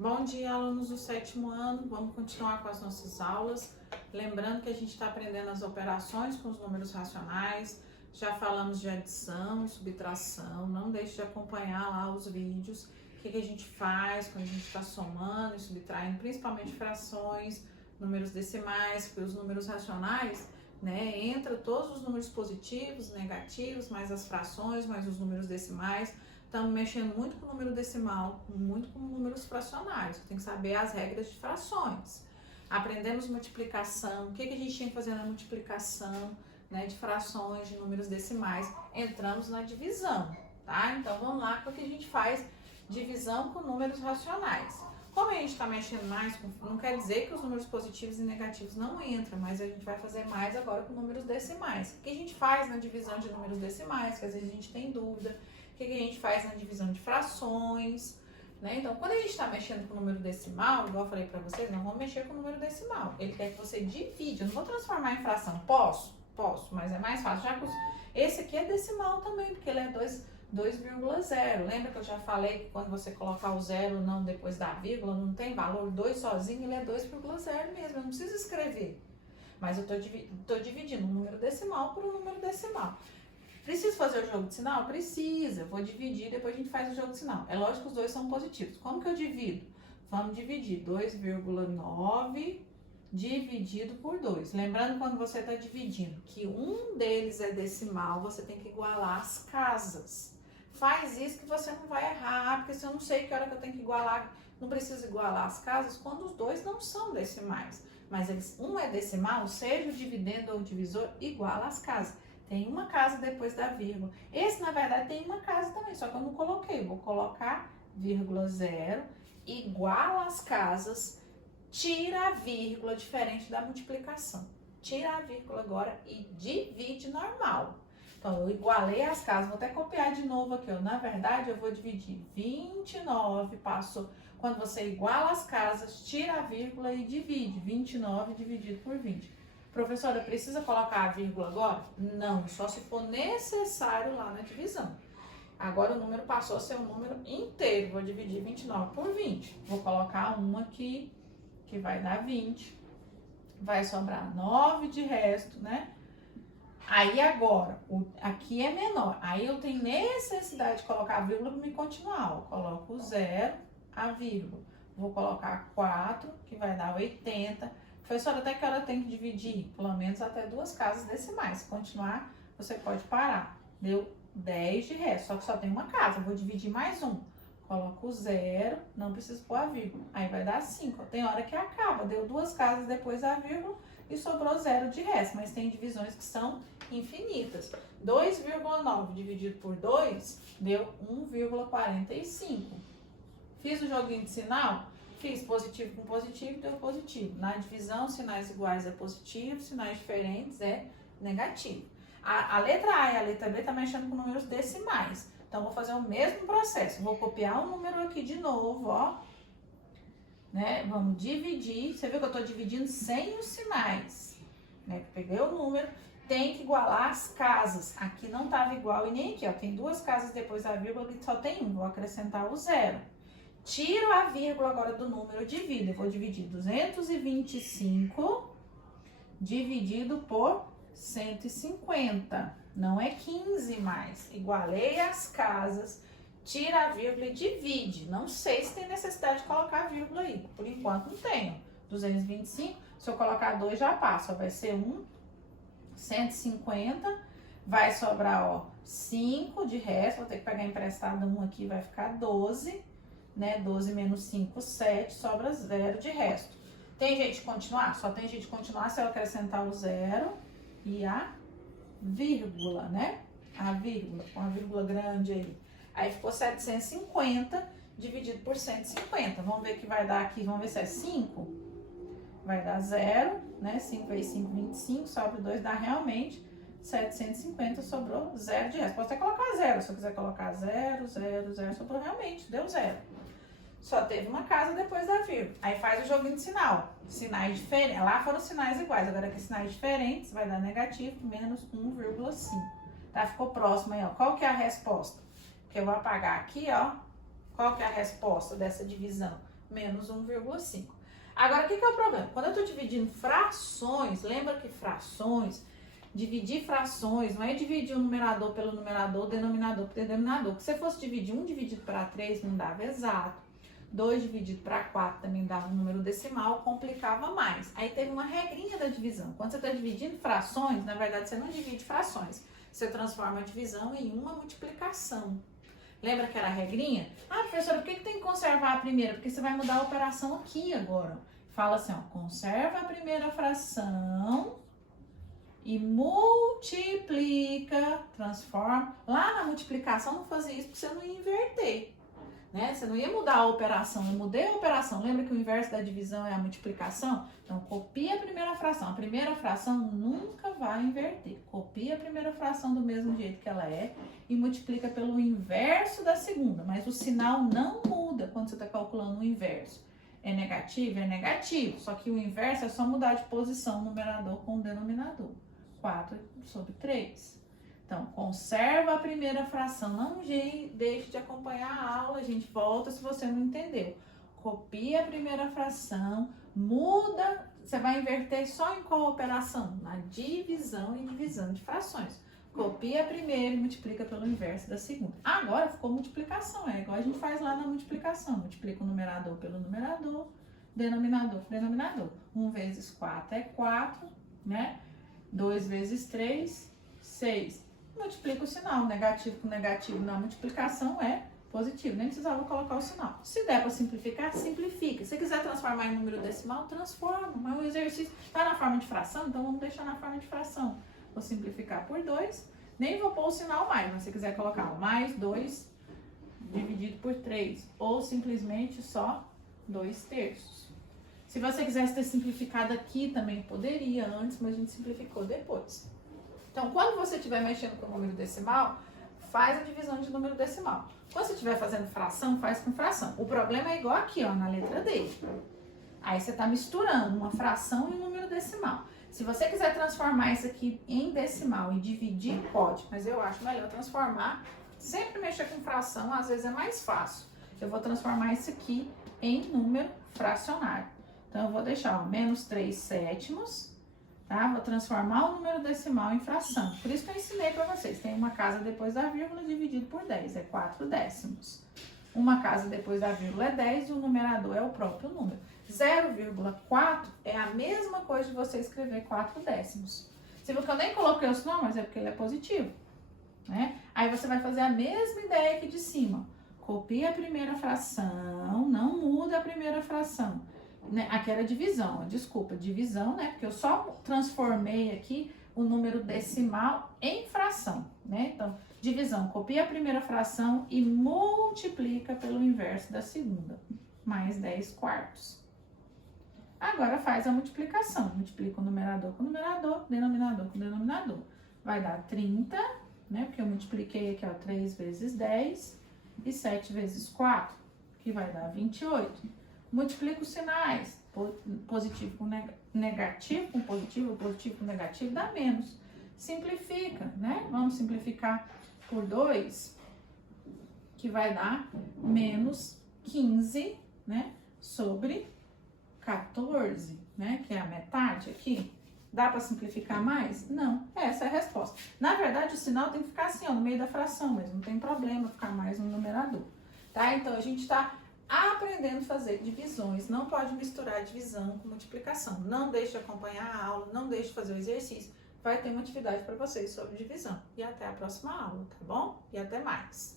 Bom dia, alunos do 7º ano. Vamos continuar com as nossas aulas. Lembrando que a gente está aprendendo as operações com os números racionais. Já falamos de adição, subtração. Não deixe de acompanhar lá os vídeos. O que a gente faz quando a gente está somando e subtraindo, principalmente frações, números decimais, porque os números racionais, entra todos os números positivos, negativos, mais as frações, mais os números decimais. Estamos mexendo muito com o número decimal, muito com números fracionários. Tem que saber as regras de frações. Aprendemos multiplicação. O que a gente tinha que fazer na multiplicação, de frações, de números decimais? Entramos na divisão, tá? Então, vamos lá, o que a gente faz? Divisão com números racionais. Como a gente está mexendo mais, não quer dizer que os números positivos e negativos não entram, mas a gente vai fazer mais agora com números decimais. O que a gente faz na divisão de números decimais, que às vezes a gente tem dúvida. O que a gente faz na divisão de frações, Então, quando a gente está mexendo com o número decimal, igual eu falei para vocês, nós vamos mexer com o número decimal. Ele quer que você divide. Eu não vou transformar em fração. Posso, mas é mais fácil. Já que esse aqui é decimal também, porque ele é 2,0. Lembra que eu já falei que quando você colocar o zero não depois da vírgula, não tem valor 2 sozinho, ele é 2,0 mesmo. Eu não preciso escrever. Mas eu estou dividindo um número decimal por um número decimal. Preciso fazer o jogo de sinal? Precisa. Vou dividir, depois a gente faz o jogo de sinal. É lógico que os dois são positivos. Como que eu divido? Vamos dividir 2,9 dividido por 2. Lembrando, quando você está dividindo, que um deles é decimal, você tem que igualar as casas. Faz isso que você não vai errar, porque se eu não sei que hora que eu tenho que igualar, não preciso igualar as casas quando os dois não são decimais. Mas um é decimal, seja o dividendo ou o divisor, iguala as casas. Tem uma casa depois da vírgula. Esse, na verdade, tem uma casa também, só que eu não coloquei. Vou colocar vírgula 0, iguala as casas, tira a vírgula, diferente da multiplicação. Tira a vírgula agora e divide normal. Então, eu igualei as casas, vou até copiar de novo aqui. Na verdade, eu vou dividir 29, quando você iguala as casas, tira a vírgula e divide. 29 dividido por 20. Professora, precisa colocar a vírgula agora? Não, só se for necessário lá na divisão. Agora o número passou a ser um número inteiro. Vou dividir 29 por 20. Vou colocar uma aqui, que vai dar 20. Vai sobrar 9 de resto, Aí agora, aqui é menor. Aí eu tenho necessidade de colocar a vírgula para me continuar. Eu coloco o 0, a vírgula. Vou colocar 4, que vai dar 80. Professora, até que hora eu tenho que dividir? Pelo menos até 2 casas decimais. Se continuar, você pode parar. Deu 10 de resto, só que só tem uma casa. Vou dividir mais um. Coloco o 0, não preciso pôr a vírgula. Aí vai dar 5. Tem hora que acaba. Deu 2 casas depois da vírgula e sobrou 0 de resto. Mas tem divisões que são infinitas. 2,9 dividido por 2 deu 1,45. Fiz o joguinho de sinal? Fiz positivo com positivo, deu positivo. Na divisão, sinais iguais é positivo, sinais diferentes é negativo. A letra A e a letra B tá mexendo com números decimais. Então, vou fazer o mesmo processo. Vou copiar um número aqui de novo, ó. Vamos dividir. Você viu que eu tô dividindo sem os sinais. Peguei o número, tem que igualar as casas. Aqui não tava igual e nem aqui, ó. Tem 2 casas depois da vírgula, aqui só tem um. Vou acrescentar o 0. Tiro a vírgula agora do número, divido. Eu vou dividir 225 dividido por 150. Não é 15 mais. Igualei as casas, tira a vírgula e divide. Não sei se tem necessidade de colocar a vírgula aí. Por enquanto não tenho. 225, se eu colocar 2 já passa. Vai ser 150. Vai sobrar, 5 de resto. Vou ter que pegar emprestado 1 aqui, vai ficar 12. 12 menos 5, 7, sobra 0 de resto. Tem jeito de continuar? Só tem jeito de continuar se eu acrescentar o 0 e a vírgula, A vírgula, com a vírgula grande aí. Aí ficou 750 dividido por 150. Vamos ver o que vai dar aqui, vamos ver se é 5. Vai dar 0, 5 vezes 5, 25, sobra 2, dá realmente 750, sobrou 0 de resto. Pode até colocar 0, se eu quiser colocar 0, 0, 0, sobrou realmente, deu 0. Só teve uma casa depois da vírgula. Aí faz o joguinho de sinal. Sinais diferentes. Lá foram sinais iguais. Agora aqui sinais diferentes. Vai dar negativo menos 1,5. Tá? Ficou próximo aí, ó. Qual que é a resposta? Porque eu vou apagar aqui, ó. Qual que é a resposta dessa divisão? menos 1,5. Agora, o que é o problema? Quando eu estou dividindo frações, lembra que frações, dividir frações, não é dividir o numerador pelo numerador, o denominador pelo denominador. Se você fosse dividir 1 dividido para 3, não dava exato. 2 dividido para 4 também dava um número decimal, complicava mais. Aí teve uma regrinha da divisão. Quando você está dividindo frações, na verdade você não divide frações. Você transforma a divisão em uma multiplicação. Lembra que era a regrinha? Ah, professora, por que tem que conservar a primeira? Porque você vai mudar a operação aqui agora. Fala assim, ó, conserva a primeira fração e multiplica, transforma. Lá na multiplicação não fazia isso porque você não ia inverter, né? Você não ia mudar a operação, eu mudei a operação. Lembra que o inverso da divisão é a multiplicação? Então, copia a primeira fração. A primeira fração nunca vai inverter. Copia a primeira fração do mesmo jeito que ela é e multiplica pelo inverso da segunda. Mas o sinal não muda quando você está calculando o inverso. É negativo. Só que o inverso é só mudar de posição o numerador com o denominador. 4/3. Então, conserva a primeira fração. Não deixe de acompanhar a aula, a gente volta se você não entendeu. Copia a primeira fração, muda, você vai inverter só em qual operação? Na divisão e divisão de frações. Copia a primeira e multiplica pelo inverso da segunda. Agora ficou multiplicação, é igual a gente faz lá na multiplicação. Multiplica o numerador pelo numerador, denominador pelo denominador. 1 vezes 4 é 4, né? 2 vezes 3, 6. Multiplica o sinal, negativo com negativo na multiplicação é positivo, nem precisava colocar o sinal. Se der para simplificar, simplifica. Se quiser transformar em número decimal, transforma. Mas o exercício está na forma de fração, então vamos deixar na forma de fração. Vou simplificar por 2, nem vou pôr o sinal mais, mas se quiser colocar mais 2 dividido por 3, ou simplesmente só 2/3. Se você quisesse ter simplificado aqui, também poderia antes, mas a gente simplificou depois. Então, quando você estiver mexendo com o número decimal, faz a divisão de número decimal. Quando você estiver fazendo fração, faz com fração. O problema é igual aqui, ó, na letra D. Aí você está misturando uma fração e um número decimal. Se você quiser transformar isso aqui em decimal e dividir, pode. Mas eu acho melhor transformar. Sempre mexer com fração, às vezes é mais fácil. Eu vou transformar isso aqui em número fracionário. Então, eu vou deixar, ó, menos 3/7. Tá? Vou transformar o número decimal em fração. Por isso que eu ensinei para vocês. Tem uma casa depois da vírgula dividido por 10, é 4/10. Uma casa depois da vírgula é 10 e o numerador é o próprio número. 0,4 é a mesma coisa de você escrever 4/10. Você viu que eu nem coloquei o sinal, mas é porque ele é positivo, né? Aí você vai fazer a mesma ideia aqui de cima. Copia a primeira fração, não muda a primeira fração. Aqui era divisão, desculpa, divisão, né? Porque eu só transformei aqui o número decimal em fração, né? Então, divisão, copia a primeira fração e multiplica pelo inverso da segunda, mais 10/4. Agora faz a multiplicação, multiplica o numerador com o numerador, denominador com o denominador. Vai dar 30, né? Porque eu multipliquei aqui, ó, 3 vezes 10 e 7 vezes 4, que vai dar 28. Multiplica os sinais, positivo com negativo, com positivo, positivo com negativo, dá menos. Simplifica, né? Vamos simplificar por 2, que vai dar menos 15, né? Sobre 14, né? Que é a metade aqui. Dá para simplificar mais? Não, essa é a resposta. Na verdade, o sinal tem que ficar assim, ó, no meio da fração mesmo, não tem problema ficar mais no numerador, tá? Então, a gente está aprendendo a fazer divisões, não pode misturar divisão com multiplicação. Não deixe de acompanhar a aula, não deixe de fazer o exercício. Vai ter uma atividade para vocês sobre divisão. E até a próxima aula, tá bom? E até mais!